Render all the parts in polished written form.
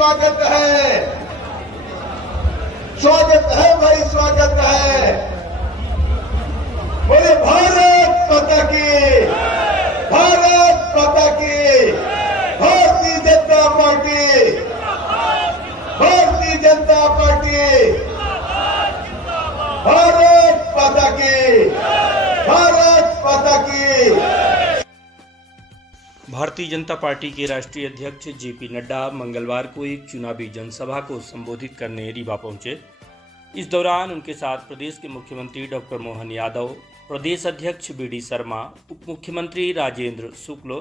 स्वागत है, स्वागत है भाई, स्वागत है। बोले भारत माता की, भारत माता की, भारतीय जनता पार्टी, भारतीय जनता पार्टी, भारत माता की, भारत माता की। भारतीय जनता पार्टी के राष्ट्रीय अध्यक्ष जेपी नड्डा मंगलवार को एक चुनावी जनसभा को संबोधित करने रीवा पहुंचे। इस दौरान उनके साथ प्रदेश के मुख्यमंत्री डॉक्टर मोहन यादव, प्रदेश अध्यक्ष बीडी शर्मा, उप मुख्यमंत्री राजेंद्र शुक्ल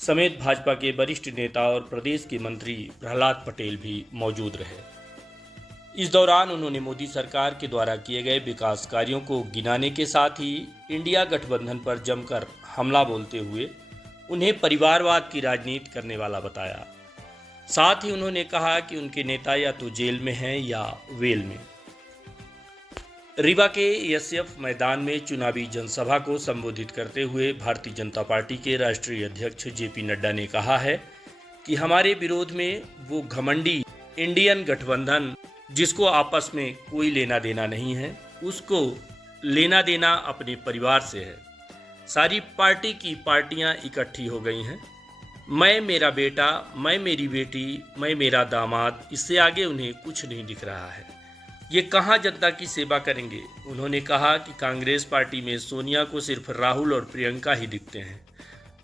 समेत भाजपा के वरिष्ठ नेता और प्रदेश के मंत्री प्रहलाद पटेल भी मौजूद रहे। इस दौरान उन्होंने मोदी सरकार के द्वारा किए गए विकास कार्यों को गिनाने के साथ ही इंडिया गठबंधन पर जमकर हमला बोलते हुए उन्हें परिवारवाद की राजनीति करने वाला बताया। साथ ही उन्होंने कहा कि उनके नेता या तो जेल में हैं या वेल में। रीवा के एसएफ मैदान में चुनावी जनसभा को संबोधित करते हुए भारतीय जनता पार्टी के राष्ट्रीय अध्यक्ष जेपी नड्डा ने कहा है कि हमारे विरोध में वो घमंडी इंडियन गठबंधन जिसको आपस में कोई लेना देना नहीं है, उसको लेना देना अपने परिवार से है। सारी पार्टी की पार्टियां इकट्ठी हो गई हैं। मैं मेरा बेटा, मैं मेरी बेटी, मैं मेरा दामाद, इससे आगे उन्हें कुछ नहीं दिख रहा है। ये कहाँ जनता की सेवा करेंगे। उन्होंने कहा कि कांग्रेस पार्टी में सोनिया को सिर्फ राहुल और प्रियंका ही दिखते हैं,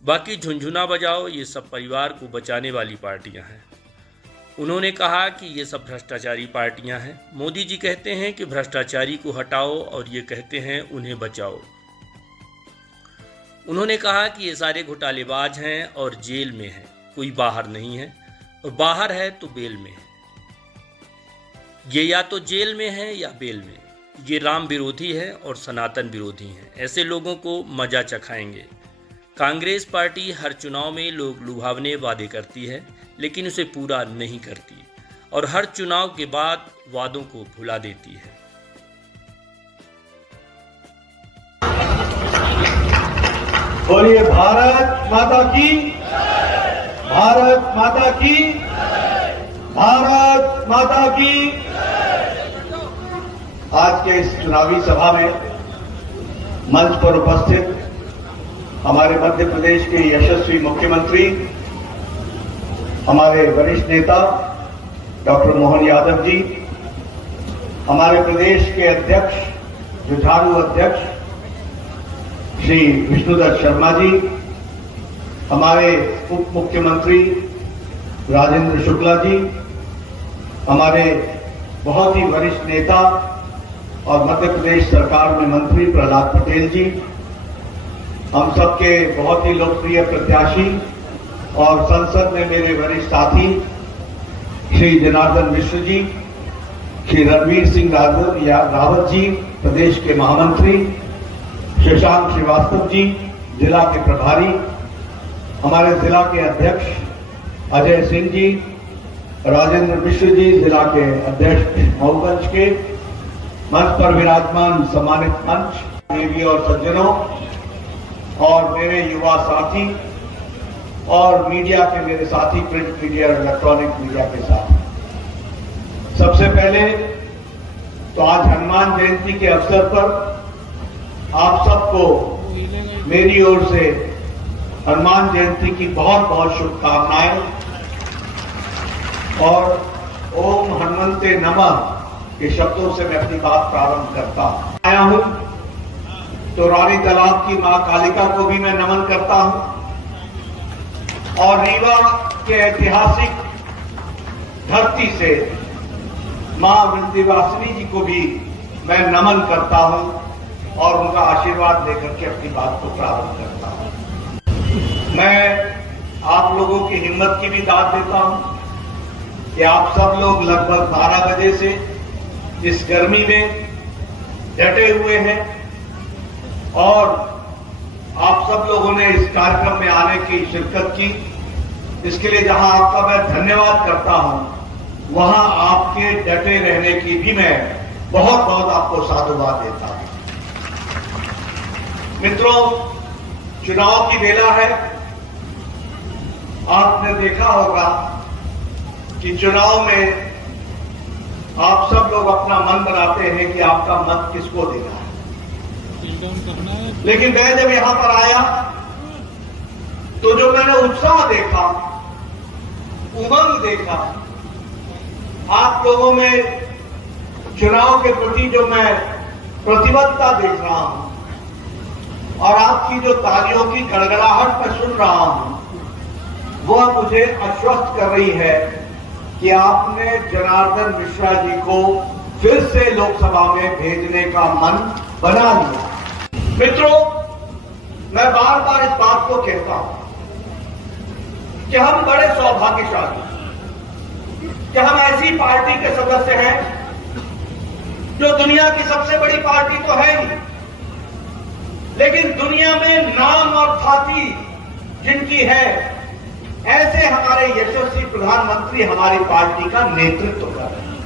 बाकी झुनझुना बजाओ, ये सब परिवार को बचाने वाली पार्टियां हैं। उन्होंने कहा कि ये सब भ्रष्टाचारी पार्टियां हैं। मोदी जी कहते हैं कि भ्रष्टाचारी को हटाओ और ये कहते हैं उन्हें बचाओ। उन्होंने कहा कि ये सारे घोटालेबाज हैं और जेल में हैं, कोई बाहर नहीं है, और बाहर है तो बेल में है। ये या तो जेल में है या बेल में। ये राम विरोधी है और सनातन विरोधी हैं। ऐसे लोगों को मजा चखाएंगे। कांग्रेस पार्टी हर चुनाव में लोग लुभावने वादे करती है, लेकिन उसे पूरा नहीं करती और हर चुनाव के बाद वादों को भुला देती है। बोलिए भारत माता की, भारत माता की, भारत माता की। आज के इस चुनावी सभा में मंच पर उपस्थित हमारे मध्य प्रदेश के यशस्वी मुख्यमंत्री, हमारे वरिष्ठ नेता डॉक्टर मोहन यादव जी, हमारे प्रदेश के अध्यक्ष, जुझारू अध्यक्ष श्री विष्णुदत्त शर्मा जी, हमारे उप मुख्यमंत्री राजेंद्र शुक्ला जी, हमारे बहुत ही वरिष्ठ नेता और मध्य प्रदेश सरकार में मंत्री प्रहलाद पटेल जी, हम सबके बहुत ही लोकप्रिय प्रत्याशी और संसद में मेरे वरिष्ठ साथी श्री जनार्दन मिश्र जी, श्री रणवीर सिंह रावत जी, प्रदेश के महामंत्री शशांक श्रीवास्तव जी, जिला के प्रभारी, हमारे जिला के अध्यक्ष अजय सिंह जी, राजेंद्र मिश्र जी, जिला के अध्यक्ष मऊगंज के, मंच पर विराजमान सम्मानित मंच देवी और सज्जनों और मेरे युवा साथी और मीडिया के मेरे साथी, प्रिंट मीडिया और इलेक्ट्रॉनिक मीडिया के साथ। सबसे पहले तो आज हनुमान जयंती के अवसर पर आप सबको मेरी ओर से हनुमान जयंती की बहुत बहुत शुभकामनाएं और ओम हनुमंते नमः के शब्दों से मैं अपनी बात प्रारंभ करता हूं। आया हूं तो रानी तालाब की मां कालिका को भी मैं नमन करता हूं और रीवा के ऐतिहासिक धरती से मां विंध्यवासिनी जी को भी मैं नमन करता हूं और उनका आशीर्वाद लेकर के अपनी बात को प्रारंभ करता हूं। मैं आप लोगों की हिम्मत की भी दाद देता हूं कि आप सब लोग लगभग 12 बजे से इस गर्मी में डटे हुए हैं और आप सब लोगों ने इस कार्यक्रम में आने की शिरकत की। इसके लिए जहां आपका मैं धन्यवाद करता हूं, वहां आपके डटे रहने की भी मैं बहुत बहुत आपको साधुवाद देता हूं। मित्रों, चुनाव की बेला है। आपने देखा होगा कि चुनाव में आप सब लोग अपना मन बनाते हैं कि आपका मत किसको देना है, लेकिन मैं जब यहां पर आया तो जो मैंने उत्साह देखा, उमंग देखा, आप लोगों में चुनाव के प्रति जो मैं प्रतिबद्धता देख रहा हूं और आपकी जो तालियों की गड़गड़ाहट मैं सुन रहा हूं, वह मुझे आश्वस्त कर रही है कि आपने जनार्दन मिश्रा जी को फिर से लोकसभा में भेजने का मन बना लिया। मित्रों, मैं बार बार इस बात को कहता हूं कि हम बड़े सौभाग्यशाली, कि हम ऐसी पार्टी के सदस्य हैं जो दुनिया की सबसे बड़ी पार्टी तो है ही, लेकिन दुनिया में नाम और ख्याति जिनकी है, ऐसे हमारे यशस्वी प्रधानमंत्री हमारी पार्टी का नेतृत्व कर रहे हैं।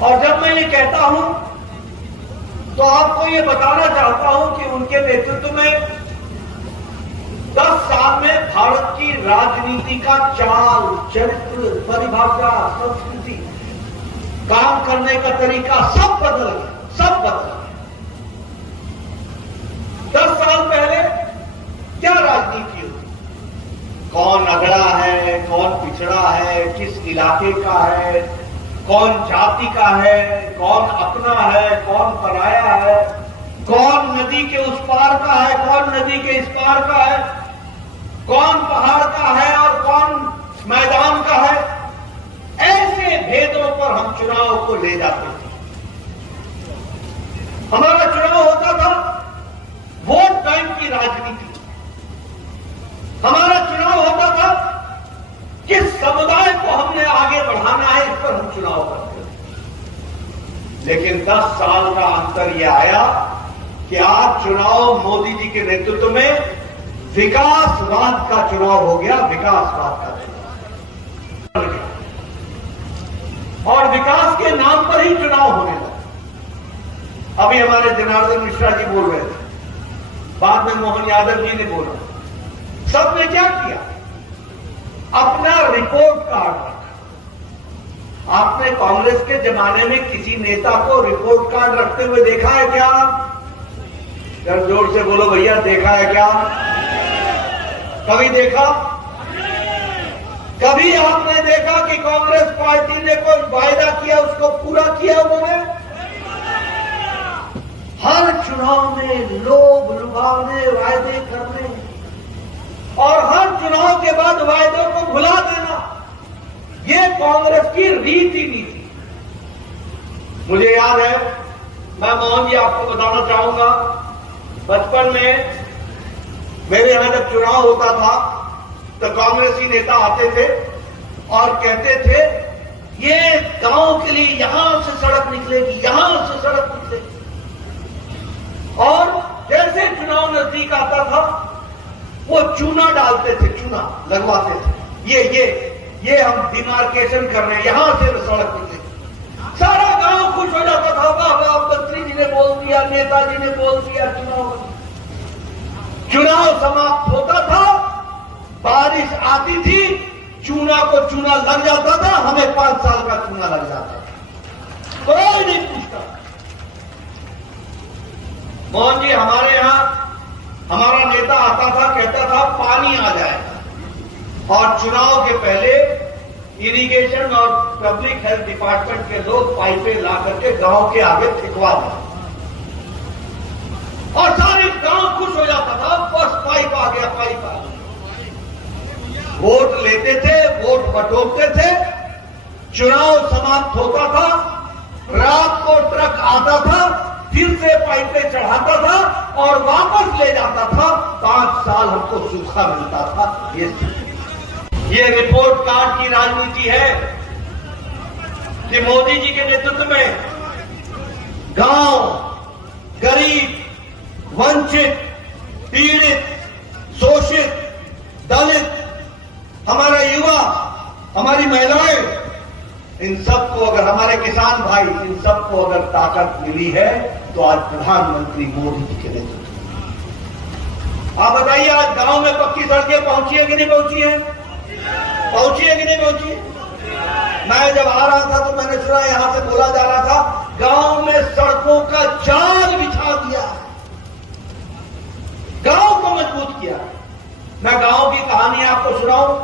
और जब मैं ये कहता हूं तो आपको ये बताना चाहता हूं कि उनके नेतृत्व में 10 साल में भारत की राजनीति का चाल, चरित्र, परिभाषा, संस्कृति, काम करने का तरीका सब बदल गया, सब बदल गया। 10 साल पहले क्या राजनीति हुई, कौन अगड़ा है, कौन पिछड़ा है, किस इलाके का है, कौन जाति का है, कौन अपना है, कौन पराया है, कौन नदी के उस पार का है, कौन नदी के इस पार का है, कौन पहाड़ का है और कौन मैदान का है। ऐसे भेदों पर हम चुनाव को ले जाते थे। हमारा चुनाव होता था वोट बैंक की राजनीति, हमारा चुनाव होता था किस समुदाय को हमने आगे बढ़ाना है, इस पर हम चुनाव करते थे। लेकिन 10 साल का अंतर यह आया कि आज चुनाव मोदी जी के नेतृत्व में विकासवाद का चुनाव हो गया, विकासवाद का चुनाव, और विकास के नाम पर ही चुनाव होने लगा। अभी हमारे जनार्दन मिश्रा जी बोल रहे थे, बाद में मोहन यादव जी ने बोला, सबने क्या किया, अपना रिपोर्ट कार्ड रखा। आपने कांग्रेस के जमाने में किसी नेता को रिपोर्ट कार्ड रखते हुए देखा है क्या? जरा जोर से बोलो भैया, देखा है क्या? कभी देखा? कभी आपने देखा कि कांग्रेस पार्टी ने कोई वायदा किया, उसको पूरा किया उन्होंने? हर चुनाव में लोग लुभावने, वायदे करने और हर चुनाव के बाद वायदों को भुला देना, ये कांग्रेस की रीति नहीं थी। मुझे याद है, मैं मोहन जी आपको बताना चाहूंगा, बचपन में मेरे यहां जब चुनाव होता था तो कांग्रेसी नेता आते थे और कहते थे ये गांव के लिए यहां से सड़क निकलेगी, यहां से सड़क निकलेगी। और जैसे चुनाव नजदीक आता था वो चूना डालते थे, चूना लगवाते थे, ये हम डिमार्केशन कर रहे हैं, यहां से सड़क निकलेगी। सारा गांव खुश हो जाता था, वाह वाह, मंत्री जी ने बोल दिया, नेताजी ने बोल दिया। चुनाव समाप्त होता था, बारिश आती थी, चूना को चूना लग जाता था, हमें 5 साल का चूना लग जाता था, कोई नहीं पूछता। मोहन जी, हमारे यहां हमारा नेता आता था, कहता था पानी आ जाएगा, और चुनाव के पहले इरिगेशन और पब्लिक हेल्थ डिपार्टमेंट के लोग पाइपें ला करके गांव के आगे फेंकवा दें और सारे गांव खुश हो जाता था, बस पाइप आ गया, पाइप आ गया। वोट लेते थे, वोट बटोरते थे, चुनाव समाप्त होता था, रात को ट्रक आता था, फिर से पाइपें चढ़ाता था और वापस ले जाता था। 5 साल हमको सूखा मिलता था। ये रिपोर्ट कार्ड की राजनीति है कि मोदी जी के नेतृत्व में गांव, गरीब, वंचित, पीड़ित, शोषित, दलित, हमारा युवा, हमारी महिलाएं, इन सबको अगर, हमारे किसान भाई, इन सबको अगर ताकत मिली है तो आज प्रधानमंत्री मोदी जी के नेतृत्व। आप बताइए, आज गांव में पक्की सड़कें पहुंची है कि नहीं पहुंची है? पहुंची है कि नहीं पहुंची? मैं जब आ रहा था तो मैंने सुना यहां से बोला जा रहा था गांव में सड़कों का जाल बिछा दिया, गांव को मजबूत किया। मैं गांव की कहानी आपको सुनाऊं।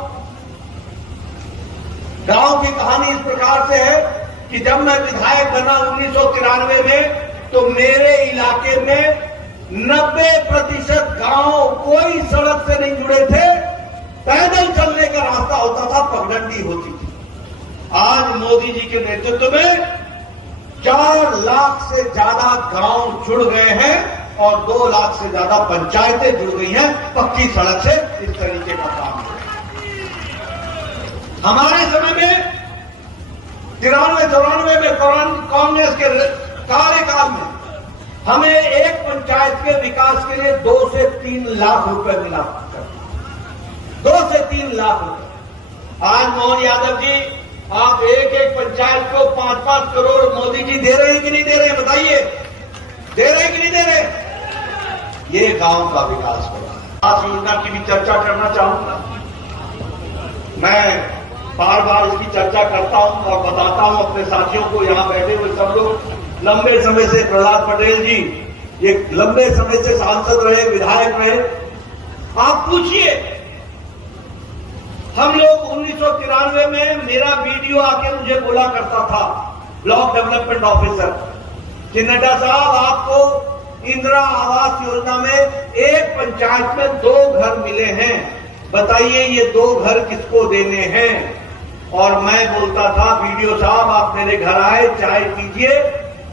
गांव की कहानी इस प्रकार से है कि जब मैं विधायक बना 1993 में, तो मेरे इलाके में 90% गांव कोई सड़क से नहीं जुड़े थे, पैदल चलने का रास्ता होता था, पगडंडी होती थी। आज मोदी जी के नेतृत्व में 4 लाख से ज्यादा गांव जुड़ गए हैं और 2 लाख से ज्यादा पंचायतें जुड़ गई हैं पक्की सड़क से। इस तरीके का काम है। हमारे समय में 93-94 में कांग्रेस के कार्यकाल में हमें एक पंचायत के विकास के लिए 2 से 3 लाख रुपए मिला करता, 2 से 3 लाख रुपए। आज मोहन यादव जी, आप एक एक पंचायत को 5-5 करोड़ मोदी जी दे रहे हैं कि नहीं दे रहे हैं? बताइए, दे रहे हैं कि नहीं दे रहे? ये गांव का विकास हो रहा है। आवास योजना की भी चर्चा करना चाहूंगा। मैं बार बार इसकी चर्चा करता हूं और बताता हूं अपने साथियों को, यहां बैठे हुए सब लोग लंबे समय से, प्रहलाद पटेल जी ये लंबे समय से सांसद रहे, विधायक रहे। आप पूछिए, हम लोग 1993 में मेरा वीडियो आके मुझे बोला करता था, ब्लॉक डेवलपमेंट ऑफिसर, कि नड्डा साहब आपको इंदिरा आवास योजना में एक पंचायत में 2 घर मिले हैं, बताइए ये 2 घर किसको देने हैं? और मैं बोलता था, वीडियो साहब आप मेरे घर आए, चाय पीजिए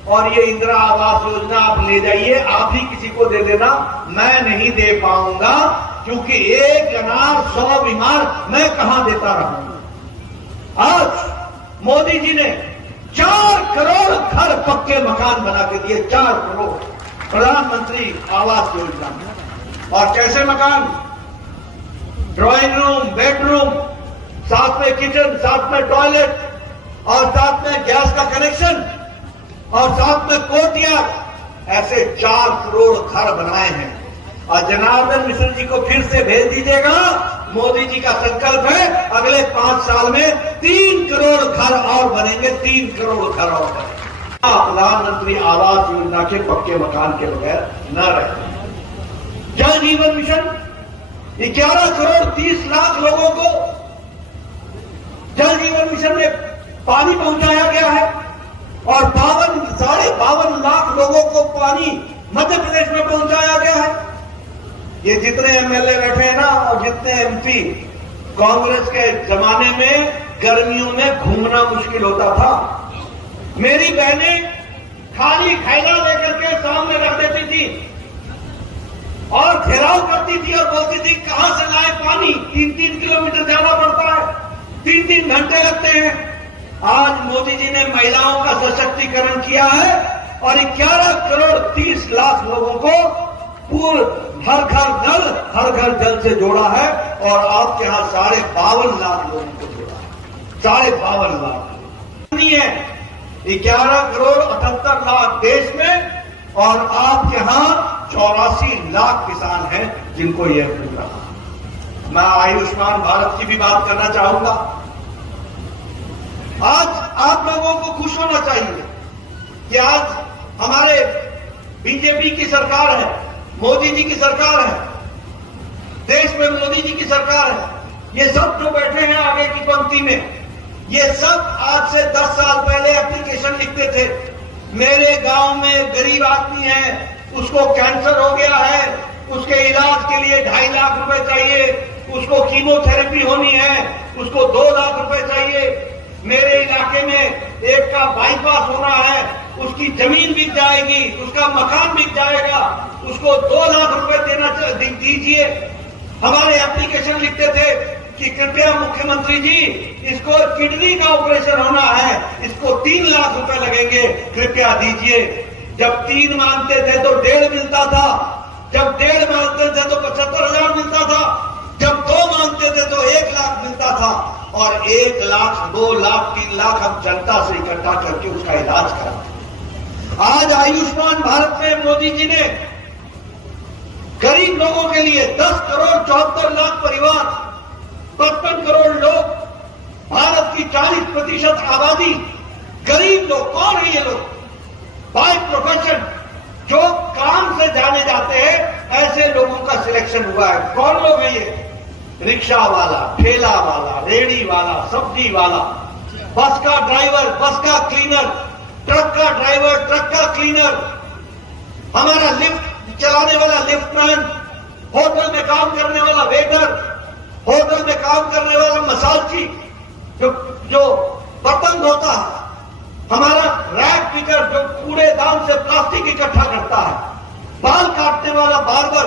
और ये इंदिरा आवास योजना आप ले जाइए, आप ही किसी को दे देना, मैं नहीं दे पाऊंगा, क्योंकि एक अनार 100 बीमार मैं कहां देता रहूंगा। आज मोदी जी ने 4 करोड़ घर पक्के मकान बना के दिए, 4 करोड़ प्रधानमंत्री आवास योजना में। और कैसे मकान? ड्राइंग रूम, बेडरूम, साथ में किचन, साथ में टॉयलेट और साथ में गैस का कनेक्शन और साथ में कोर्टयार्ड, ऐसे 4 करोड़ घर बनाए हैं। और जनार्दन मिश्र जी को फिर से भेज दीजिएगा, मोदी जी का संकल्प है अगले 5 साल में 3 करोड़ घर और बनेंगे, 3 करोड़ घर और बनेंगे। प्रधानमंत्री आवास योजना के पक्के मकान के बगैर न रहे। जल जीवन मिशन, 11 करोड़ 30 लाख लोगों को जल जीवन मिशन में पानी पहुंचाया गया है और 52 लाख लोगों को पानी मध्य प्रदेश में पहुंचाया गया है। ये जितने एमएलए बैठे हैं ना और जितने एमपी, कांग्रेस के जमाने में गर्मियों में घूमना मुश्किल होता था। मेरी बहनें खाली थैला लेकर के सामने रख देती थी और घेराव करती थी और बोलती थी कहां से लाए पानी, 3-3 किलोमीटर जाना पड़ता है, 3-3 घंटे लगते हैं। आज मोदी जी ने महिलाओं का सशक्तिकरण किया है और 11 करोड़ 30 लाख लोगों को पूर्ण हर घर जल से जोड़ा है और आपके यहां 52 लाख लोगों को जोड़ा है, 52 लाख नहीं है, 11 करोड़ 78 लाख देश में और आपके यहां 84 लाख किसान हैं जिनको यह मिल रहा है। मैं आयुष्मान भारत की भी बात करना चाहूंगा। आज आप लोगों को खुश होना चाहिए कि आज हमारे बीजेपी की सरकार है, मोदी जी की सरकार है, देश में मोदी जी की सरकार है। ये सब जो बैठे हैं आगे की पंक्ति में, ये सब आज से 10 साल पहले एप्लीकेशन लिखते थे। मेरे गांव में गरीब आदमी है, उसको कैंसर हो गया है, उसके इलाज के लिए 2.5 लाख रुपए चाहिए, उसको कीमोथेरेपी होनी है, उसको 2 लाख रुपए चाहिए। मेरे इलाके में एक का बाईपास होना है, उसकी जमीन बिक जाएगी, उसका मकान बिक जाएगा, उसको 2 लाख रुपए देना दीजिए। हमारे एप्लीकेशन लिखते थे कि कृपया मुख्यमंत्री जी, इसको किडनी का ऑपरेशन होना है, इसको 3 लाख रुपए लगेंगे, कृपया दीजिए। जब 3 मांगते थे तो 1.5 मिलता था, जब 1.5 मांगते थे तो 75,000 मिलता था, जब 2 मांगते थे तो 1 लाख मिलता था और 1 लाख, 2 लाख, 3 लाख हम जनता से इकट्ठा करके उसका इलाज कराते। आज आयुष्मान भारत में मोदी जी ने गरीब लोगों के लिए 10 करोड़ 74 लाख परिवार, 55 करोड़ 40% आबादी गरीब लोग। कौन है ये लोग? बाय प्रोफेशन जो काम से जाने जाते हैं, ऐसे लोगों का सिलेक्शन हुआ है। कौन लोग हैं ये? रिक्शा वाला, ठेला वाला, रेहड़ी वाला, सब्जी वाला, बस का ड्राइवर, बस का क्लीनर, ट्रक का ड्राइवर, ट्रक का क्लीनर, हमारा लिफ्ट चलाने वाला लिफ्टमैन, होटल में काम करने वाला वेटर, होटल में काम करने वाला मसालची जो बर्तन धोता है, हमारा रैक पिकर जो कूड़ेदान से प्लास्टिक इकट्ठा करता है, बाल काटने वाला बार्बर।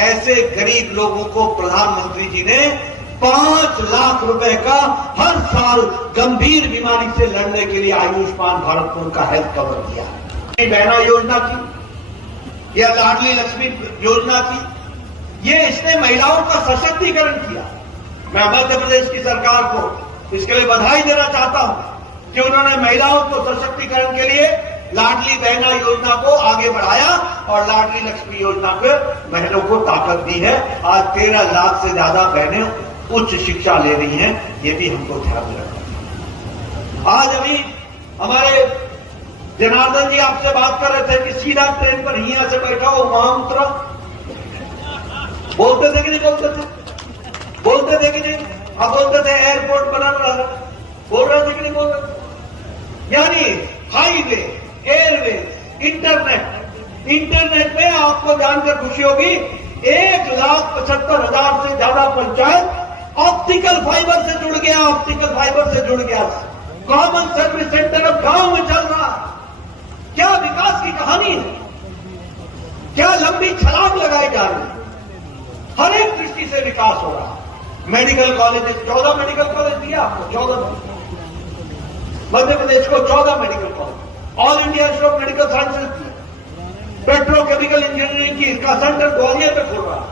ऐसे गरीब लोगों को प्रधानमंत्री जी ने 5 लाख रुपए का हर साल गंभीर बीमारी से लड़ने के लिए आयुष्मान भारत को उनका हेल्थ कवर दिया। बहना योजना थी या लाडली लक्ष्मी योजना थी, ये इसने महिलाओं का सशक्तिकरण किया। मैं मध्य प्रदेश की सरकार को इसके लिए बधाई देना चाहता हूं कि उन्होंने महिलाओं को सशक्तिकरण के लिए लाडली बहना योजना को आगे बढ़ाया और लाडली लक्ष्मी योजना पे बहनों को ताकत दी है। आज 13 लाख से ज्यादा बहनें उच्च शिक्षा ले रही हैं, ये भी हमको ध्यान में रखना। आज अभी हमारे जनार्दन जी आपसे बात कर रहे थे कि सीधा ट्रेन पर यहां से बैठा हो वहां उतरा। बोलते थे कि नहीं बोलते थे? बोलते थे कि नहीं? अब बोलते थे एयरपोर्ट बना रहा, बोल रहे थे कि नहीं बोल रहे थे? यानी हाईवे, एयरवे, इंटरनेट में आपको जानकर खुशी होगी 1,75,000 से ज्यादा पंचायत ऑप्टिकल फाइबर से जुड़ गया, ऑप्टिकल फाइबर से जुड़ गया। कॉमन सर्विस सेंटर अब गांव में चल रहा। क्या विकास की कहानी है? क्या लंबी छलांग लगाई जा रही है? हर एक दृष्टि से विकास हो रहा। मेडिकल कॉलेज, 14 मेडिकल कॉलेज दिया आपको, 14 मध्य प्रदेश को 14 medical college, all India institute of medical sciences दिया, पेट्रोकेमिकल इंजीनियरिंग की इसका सेंटर ग्वालियर में खुल रहा है।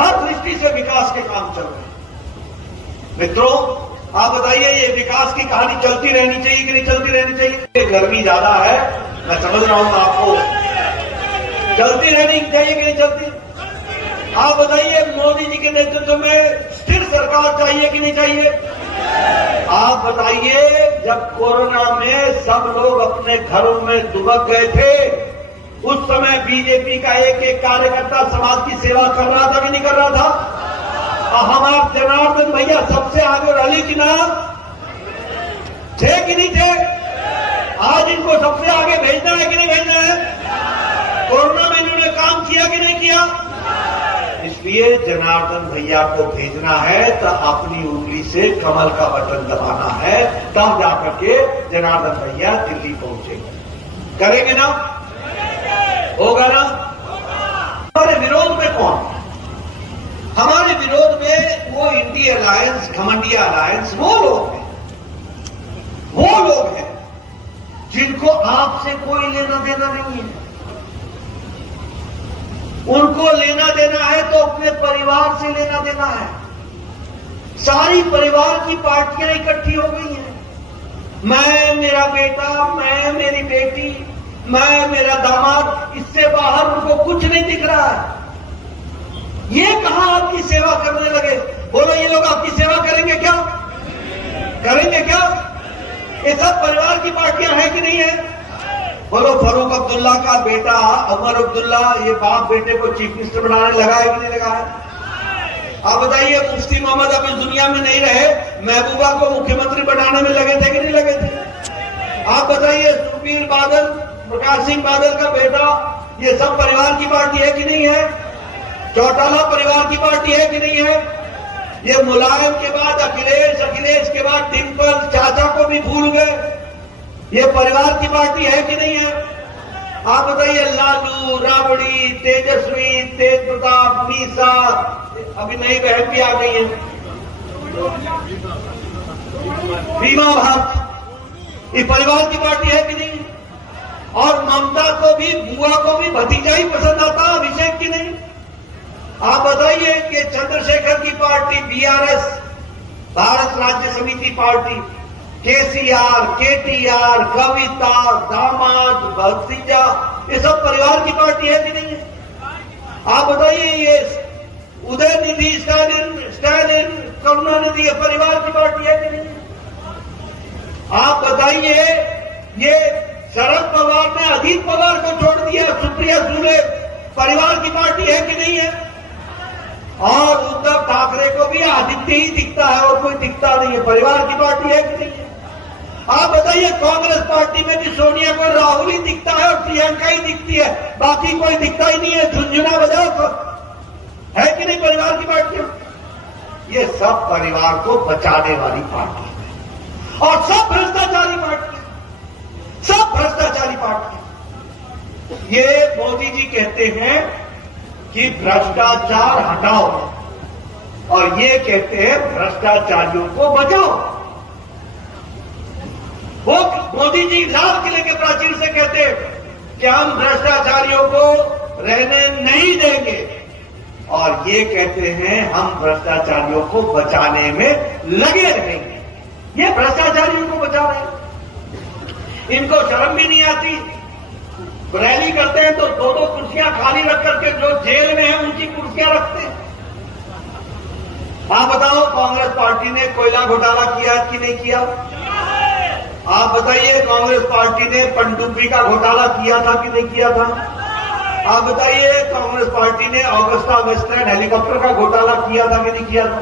हर दृष्टि से विकास के काम चल रहे हैं। मित्रों, आप बताइए ये विकास की कहानी चलती रहनी चाहिए कि नहीं चलती रहनी चाहिए? गर्मी ज्यादा है, मैं समझ रहा हूं आपको, चलती रहनी चाहिए कि नहीं चलती? आप बताइए मोदी जी के नेतृत्व में स्थिर सरकार चाहिए कि नहीं चाहिए? आप बताइए, जब कोरोना में सब लोग अपने घरों में दुबक गए थे, उस समय बीजेपी का एक एक कार्यकर्ता समाज की सेवा कर रहा था कि नहीं कर रहा था? हमारे जनार्दन भैया सबसे आगे रैली की नाम थे कि नहीं थे? आज इनको सबसे आगे भेजना है कि नहीं भेजना है? कोरोना में इन्होंने काम किया कि नहीं किया? इसलिए जनार्दन भैया को भेजना है तो अपनी उंगली से कमल का बटन दबाना है, तब जाकर के जनार्दन भैया दिल्ली पहुंचेंगे। करेंगे ना? होगा ना? हमारे विरोध में कौन? हमारे विरोध में वो इंडिया अलायंस, घमंडिया अलायंस, वो लोग हैं जिनको आपसे कोई लेना देना नहीं है। उनको लेना देना है तो अपने परिवार से लेना देना है। सारी परिवार की पार्टियां इकट्ठी हो गई हैं। मैं, मेरा बेटा, मैं, मेरी बेटी, मैं, मेरा दामाद, इससे बाहर उनको कुछ नहीं दिख रहा है। ये कहां आपकी सेवा करने लगे? बोलो, ये लोग आपकी सेवा करेंगे क्या? करेंगे क्या? ये सब परिवार की पार्टियां हैं कि नहीं है? बोलो, फारूक अब्दुल्ला का बेटा उमर अब्दुल्ला, ये बाप बेटे को चीफ मिनिस्टर बनाने लगा है कि नहीं लगा है? आप बताइए, मुफ्ती मोहम्मद अब इस दुनिया में नहीं रहे, महबूबा को मुख्यमंत्री बनाने में लगे थे कि नहीं लगे थे? आप बताइए, सुखबीर बादल, प्रकाश सिंह बादल का बेटा, ये सब परिवार की पार्टी है कि नहीं है? चौटाला परिवार की पार्टी है कि नहीं है? ये मुलायम के बाद अखिलेश, अखिलेश के बाद डिम्पल, चाचा को भी भूल गए। ये परिवार की पार्टी है कि नहीं है? आप बताइए, लालू, राबड़ी, तेजस्वी, तेज प्रताप, मीसा, अभी नई बहन भी आ गई है, बीमा भारत, ये परिवार की पार्टी है कि नहीं? और ममता को भी, बुआ को भी भतीजा ही पसंद आता, अभिषेक की नहीं। आप बताइए कि चंद्रशेखर की पार्टी बीआरएस, भारत राज्य समिति पार्टी, केसीआर, केटीआर, कविता, दामाद, भतीजा, ये सब परिवार की पार्टी है कि नहीं है? आप बताइए, ये उदयनिधि, स्टालिन, करुणानिधि, ये परिवार की पार्टी है कि नहीं? आप बताइए, ये शरद पवार ने अजीत पवार को छोड़ दिया, सुप्रिया सुले परिवार की पार्टी है कि नहीं है? और उद्धव ठाकरे को भी आदित्य ही दिखता है और कोई दिखता नहीं है, परिवार की पार्टी है कि नहीं है? आप बताइए, कांग्रेस पार्टी में भी सोनिया को राहुल ही दिखता है और प्रियंका ही दिखती है, बाकी कोई दिखता ही नहीं है। झुंझुना बजाओ तो है कि नहीं परिवार की पार्टी? ये सब परिवार को बचाने वाली पार्टी है और सब भ्रष्टाचारी पार्टी, सब भ्रष्टाचारी पार्टी। ये मोदी जी कहते हैं कि भ्रष्टाचार हटाओ और ये कहते हैं भ्रष्टाचारियों को बचाओ। वो मोदी जी लाल किले के प्राचीर से कहते हैं कि हम भ्रष्टाचारियों को रहने नहीं देंगे और ये कहते हैं हम भ्रष्टाचारियों को बचाने में लगे रहेंगे। ये भ्रष्टाचारियों को बचा रहे हैं, इनको शर्म भी नहीं आती। रैली करते हैं तो दो दो कुर्सियां खाली रख करके जो जेल में है उनकी कुर्सियां रखते हैं। आप बताओ, कांग्रेस पार्टी ने कोयला घोटाला किया कि नहीं किया? आप बताइए, कांग्रेस पार्टी ने पनडुब्बी का घोटाला किया था कि नहीं किया था? आप बताइए, कांग्रेस पार्टी ने ऑगस्टा वेस्टलैंड हेलीकॉप्टर का घोटाला किया था कि नहीं किया था?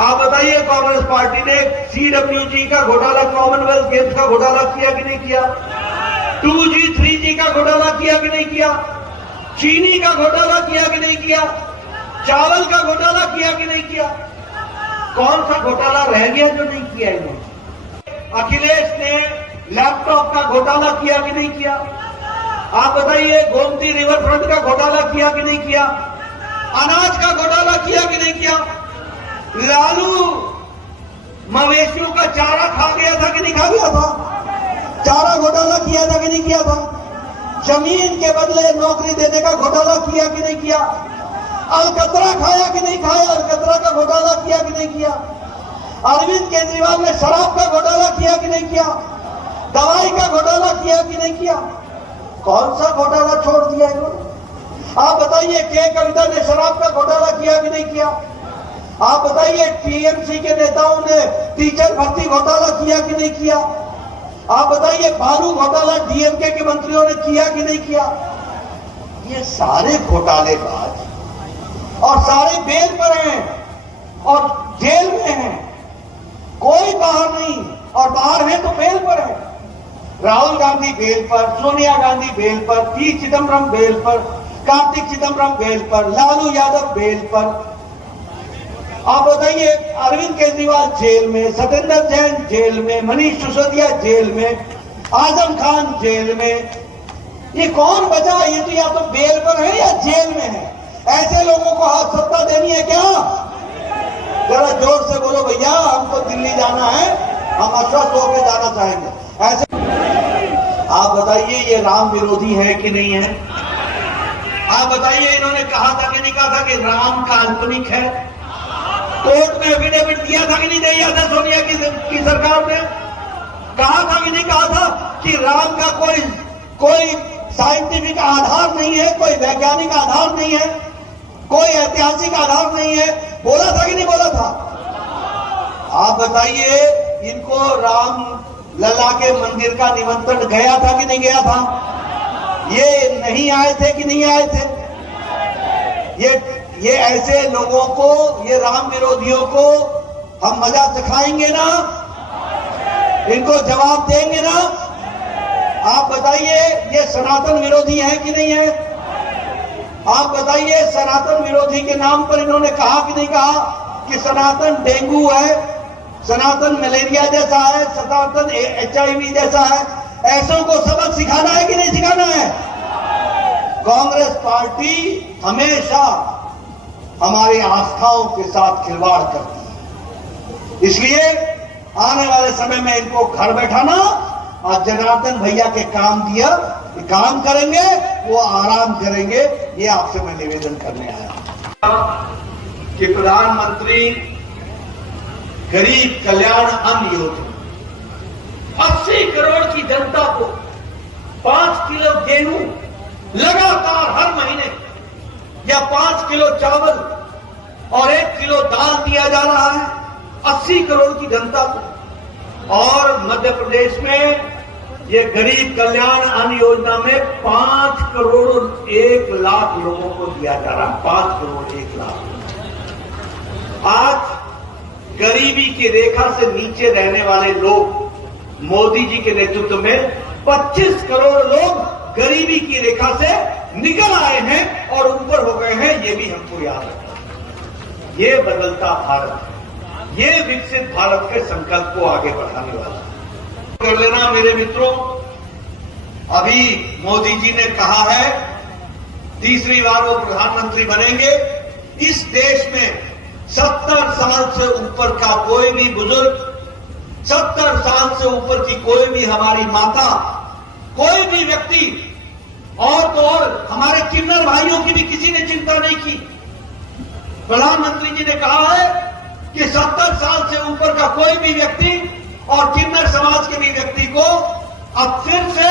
आप बताइए, कांग्रेस पार्टी ने CWG का घोटाला, कॉमनवेल्थ गेम्स का घोटाला किया कि नहीं किया? 2G 3G का घोटाला किया कि नहीं किया? चीनी का घोटाला किया कि नहीं किया? चावल का घोटाला किया कि नहीं किया? कौन सा घोटाला रह गया जो नहीं किया इन्होंने? अखिलेश ने लैपटॉप का घोटाला किया कि नहीं किया? आप बताइए, गोमती रिवर फ्रंट का घोटाला किया कि नहीं किया? अनाज का घोटाला किया कि नहीं किया? लालू मवेशियों का चारा खा गया था कि नहीं खा गया था? चारा घोटाला किया था कि नहीं किया था? जमीन के बदले नौकरी देने का घोटाला किया कि नहीं किया? अलकतरा खाया कि नहीं खाया? अलकतरा का घोटाला किया कि नहीं किया? अरविंद केजरीवाल ने शराब का घोटाला किया कि नहीं किया? दवाई का घोटाला किया कि नहीं किया? कौन सा घोटाला छोड़ दिया इन्होंने? आप बताइए, के कविता ने शराब का घोटाला किया कि नहीं किया? आप बताइए, टीएमसी के नेताओं ने टीचर भर्ती घोटाला किया कि नहीं किया? आप बताइए, भालू घोटाला डीएमके के मंत्रियों ने किया कि नहीं किया? ये सारे घोटालेबाज और सारे बेल पर हैं और जेल में हैं, कोई बाहर नहीं, और बाहर है तो बेल पर है। राहुल गांधी बेल पर, सोनिया गांधी बेल पर, पी चिदम्बरम बेल पर, कार्तिक चिदम्बरम बेल पर, लालू यादव बेल पर। आप बताइए, अरविंद केजरीवाल जेल में, सत्येंद्र जैन जेल में, मनीष सिसोदिया जेल में, आजम खान जेल में। ये कौन बचा? ये तो या तो बेल पर है या जेल में है। ऐसे लोगों को हाथ सत्ता देनी है क्या? जरा जोर से बोलो भैया, हमको दिल्ली जाना है, हम अस्वस्थ होकर जाना चाहेंगे। ऐसे आप बताइए, ये राम विरोधी है कि नहीं है? आप बताइए, इन्होंने कहा था कि नहीं कहा था कि राम काल्पनिक है? कोर्ट में एफिडेविट दिया था कि नहीं दिया था? सोनिया की सरकार ने कहा था कि नहीं कहा था कि राम का कोई साइंटिफिक आधार नहीं है, कोई वैज्ञानिक आधार नहीं है, कोई ऐतिहासिक आधार नहीं है? बोला था कि नहीं बोला था? आप बताइए, इनको राम लला के मंदिर का निमंत्रण गया था कि नहीं गया था? ये नहीं आए थे कि नहीं आए थे? ये ऐसे लोगों को, ये राम विरोधियों को हम मजा सिखाएंगे ना? इनको जवाब देंगे ना? आप बताइए, ये सनातन विरोधी है कि नहीं है? आप बताइए, सनातन विरोधी के नाम पर इन्होंने कहा कि नहीं कहा कि सनातन डेंगू है, सनातन मलेरिया जैसा है, सनातन HIV जैसा है? ऐसों को सबक सिखाना है कि नहीं सिखाना है? कांग्रेस पार्टी हमेशा हमारी आस्थाओं के साथ खिलवाड़ करती है, इसलिए आने वाले समय में इनको घर बैठाना और जनार्दन भैया के काम दिया, काम करेंगे, वो आराम करेंगे। ये आपसे मैं निवेदन करने आया कि प्रधानमंत्री गरीब कल्याण अन्न योजना 80 करोड़ की जनता को 5 किलो गेहूं लगातार हर महीने या 5 किलो चावल और 1 किलो दाल दिया जा रहा है 80 करोड़ की जनता को। और मध्य प्रदेश में ये गरीब कल्याण अन्न योजना में 5 करोड़ 1 लाख लोगों को दिया जा रहा है। 5 करोड़ 1 लाख। आज गरीबी की रेखा से नीचे रहने वाले लोग मोदी जी के नेतृत्व में 25 करोड़ लोग गरीबी की रेखा से निकल आए हैं और ऊपर हो गए हैं। ये भी हमको याद रखना। ये बदलता भारत है, ये विकसित भारत के संकल्प को आगे बढ़ाने वाला कर लेना। मेरे मित्रों, अभी मोदी जी ने कहा है तीसरी बार वो प्रधानमंत्री बनेंगे। इस देश में 70 साल से ऊपर का कोई भी बुजुर्ग, 70 साल से ऊपर की कोई भी हमारी माता, कोई भी व्यक्ति, और तो और हमारे किन्नर भाइयों की भी किसी ने चिंता नहीं की। प्रधानमंत्री जी ने कहा है कि 70 साल से ऊपर का कोई भी व्यक्ति और किन्नर समाज के भी व्यक्ति को अब फिर से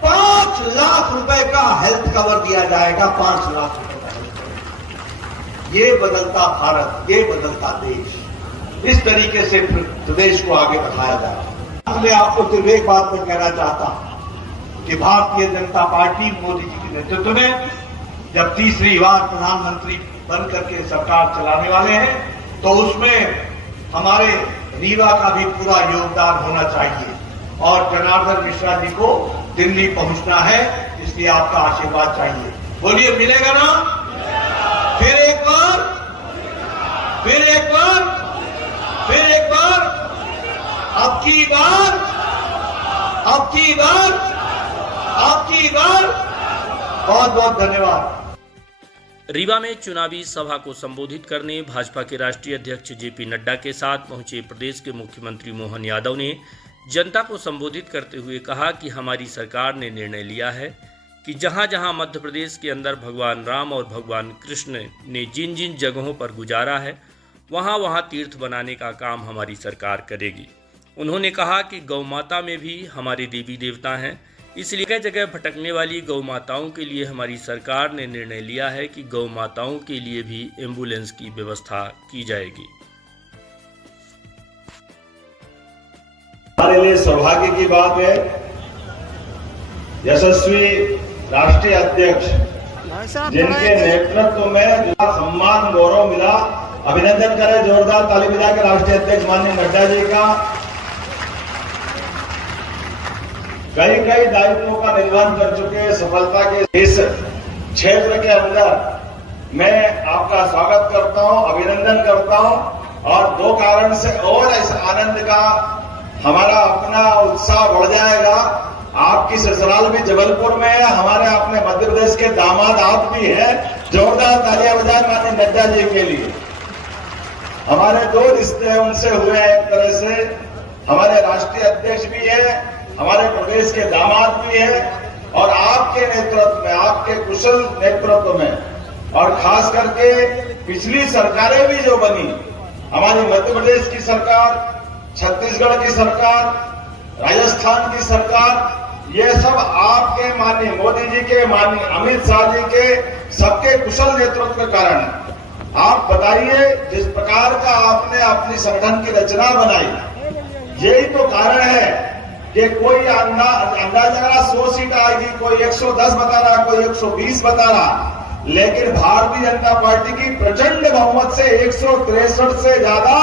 5 लाख रुपए का हेल्थ कवर दिया जाएगा। 5 लाख रुपए का हेल्थ कवर। ये बदलता भारत, ये बदलता देश, इस तरीके से प्रदेश को आगे बढ़ाया जाए। मैं आपको सिर्फ एक बात मैं कहना चाहता हूं कि भारतीय जनता पार्टी मोदी जी के नेतृत्व में जब तीसरी बार प्रधानमंत्री बन करके सरकार चलाने वाले हैं तो उसमें हमारे रीवा का भी पूरा योगदान होना चाहिए और जनार्दन मिश्रा जी को दिल्ली पहुंचना है, इसलिए आपका आशीर्वाद चाहिए। बोलिए, मिलेगा ना? फिर एक बार, फिर एक बार, फिर एक बार, अब की बार, अब की बार, अब की बार। बहुत बहुत धन्यवाद। रीवा में चुनावी सभा को संबोधित करने भाजपा के राष्ट्रीय अध्यक्ष जेपी नड्डा के साथ पहुंचे प्रदेश के मुख्यमंत्री मोहन यादव ने जनता को संबोधित करते हुए कहा कि हमारी सरकार ने निर्णय लिया है कि जहां जहां मध्य प्रदेश के अंदर भगवान राम और भगवान कृष्ण ने जिन जिन जगहों पर गुजारा है वहां वहां तीर्थ बनाने का काम हमारी सरकार करेगी। उन्होंने कहा कि गौ माता में भी हमारे देवी देवता हैं, इसलिए जगह जगह भटकने वाली गौ माताओं के लिए हमारी सरकार ने निर्णय लिया है कि गौ माताओं के लिए भी एम्बुलेंस की व्यवस्था की जाएगी। हमारे लिए सौभाग्य की बात है, यशस्वी राष्ट्रीय अध्यक्ष जिनके नेतृत्व में जो सम्मान गौरव मिला, अभिनंदन करें, जोरदार ताली बजा के राष्ट्रीय अध्यक्ष माननीय नड्डा जी का। कई कई दायित्वों का निर्वहन कर चुके सफलता के इस क्षेत्र के अंदर मैं आपका स्वागत करता हूं, अभिनंदन करता हूं और 2 कारण से और इस आनंद का हमारा अपना उत्साह बढ़ जाएगा। आपकी ससुराल भी जबलपुर में है, हमारे अपने मध्य प्रदेश के दामाद आप भी हैं। जोरदार तालियां बजाएं माननीय नड्डा जी के लिए। हमारे 2 रिश्ते उनसे हुए हैं, एक तरह से हमारे राष्ट्रीय अध्यक्ष भी है, हमारे प्रदेश के दामाद भी है और आपके नेतृत्व में, आपके कुशल नेतृत्व में और खास करके पिछली सरकारें भी जो बनी, हमारी मध्य प्रदेश की सरकार, छत्तीसगढ़ की सरकार, राजस्थान की सरकार, ये सब आपके माननीय मोदी जी के, माननीय अमित शाह जी के, सबके कुशल नेतृत्व के कारण। आप बताइए जिस प्रकार का आपने अपनी संगठन की रचना बनाई, यही तो कारण है कि कोई अंदाजा लगा 100 सीट आएगी, कोई 110 बता रहा, कोई 120 बता रहा, लेकिन भारतीय जनता पार्टी की प्रचंड बहुमत से 163 से ज्यादा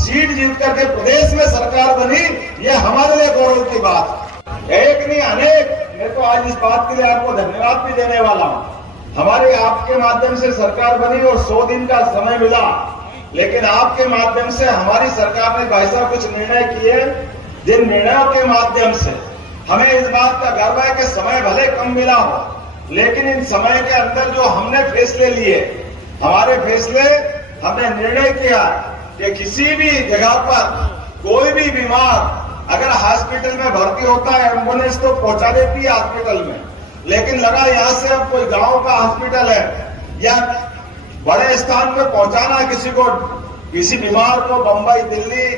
सीट जीत करके प्रदेश में सरकार बनी। ये हमारे लिए गौरव की बात, एक नहीं अनेक। मैं तो आज इस बात के लिए आपको धन्यवाद भी देने वाला हूं। हमारे आपके माध्यम से सरकार बनी और 100 दिन का समय मिला, लेकिन आपके माध्यम से हमारी सरकार ने भाई साहब कुछ निर्णय किए, जिन निर्णयों के माध्यम से हमें इस बात का गर्व है कि समय भले कम मिला हो, लेकिन इन समय के अंदर जो हमने फैसले लिए, हमारे फैसले, हमने निर्णय किया कि किसी भी जगह पर कोई भी बीमार अगर हॉस्पिटल में भर्ती होता है, एम्बुलेंस तो पहुंचा देती है हॉस्पिटल में, लेकिन लगा यहां से अब कोई गांव का हॉस्पिटल है या बड़े स्थान में पहुंचाना किसी को, किसी बीमार को बंबई, दिल्ली,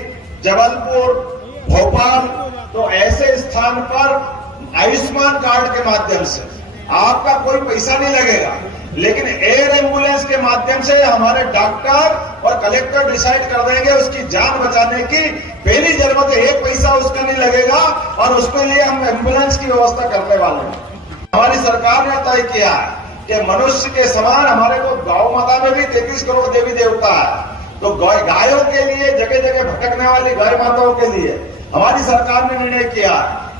जबलपुर, भोपाल, तो ऐसे स्थान पर आयुष्मान कार्ड के माध्यम से आपका कोई पैसा नहीं लगेगा। लेकिन एयर एम्बुलेंस के माध्यम से हमारे डॉक्टर और कलेक्टर डिसाइड कर देंगे उसकी जान बचाने की पहली जरूरत है, 1 पैसा उसका नहीं लगेगा और उसके लिए हम एम्बुलेंस की व्यवस्था करने वाले हैं। हमारी सरकार ने तय किया है कि मनुष्य के समान हमारे को गौ माता में भी 33 करोड़ देवी देवता है, तो गायों के लिए, जगह जगह भटकने वाली गाय माताओं के लिए हमारी सरकार ने निर्णय किया।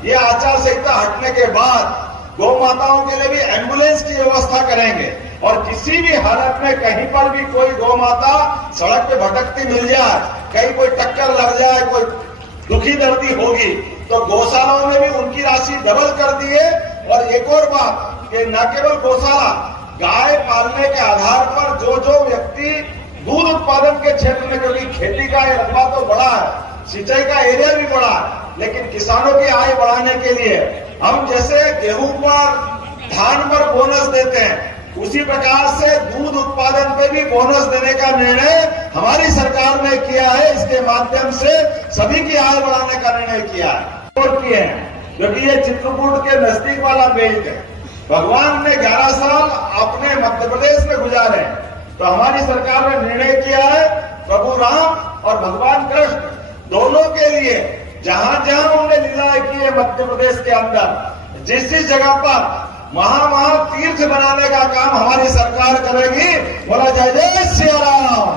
ये आचार संहिता हटने के बाद गौ माताओं के लिए भी एम्बुलेंस की व्यवस्था करेंगे और किसी भी हालत में कहीं पर भी कोई गौ माता सड़क पे भटकती मिल जाए, कहीं कोई टक्कर लग जाए, कोई दुखी दर्दी होगी, तो गौशालाओं में भी उनकी राशि डबल कर दिए। और एक और बात कि न केवल गौशाला, गाय पालने के आधार पर जो व्यक्ति दूध उत्पादन के क्षेत्र में, क्योंकि खेती का रकबा तो बड़ा है, सिंचाई का एरिया भी बड़ा है, लेकिन किसानों की आय बढ़ाने के लिए हम जैसे गेहूं पर, धान पर बोनस देते हैं, उसी प्रकार से दूध उत्पादन पे भी बोनस देने का निर्णय हमारी सरकार ने किया है। इसके माध्यम से सभी की आय बढ़ाने का निर्णय किया है और किए हैं, क्योंकि ये चित्रकूट के नजदीक वाला बेल्ट है। भगवान ने 11 साल अपने मध्य प्रदेश में गुजारे, तो हमारी सरकार ने निर्णय किया है प्रभु राम और भगवान कृष्ण दोनों के लिए जहां जहां उन्होंने लीलाएं की है मध्य प्रदेश के अंदर, जिस जिस जगह पर वहां तीर्थ बनाने का काम हमारी सरकार करेगी। बोला जय जय श्री राम।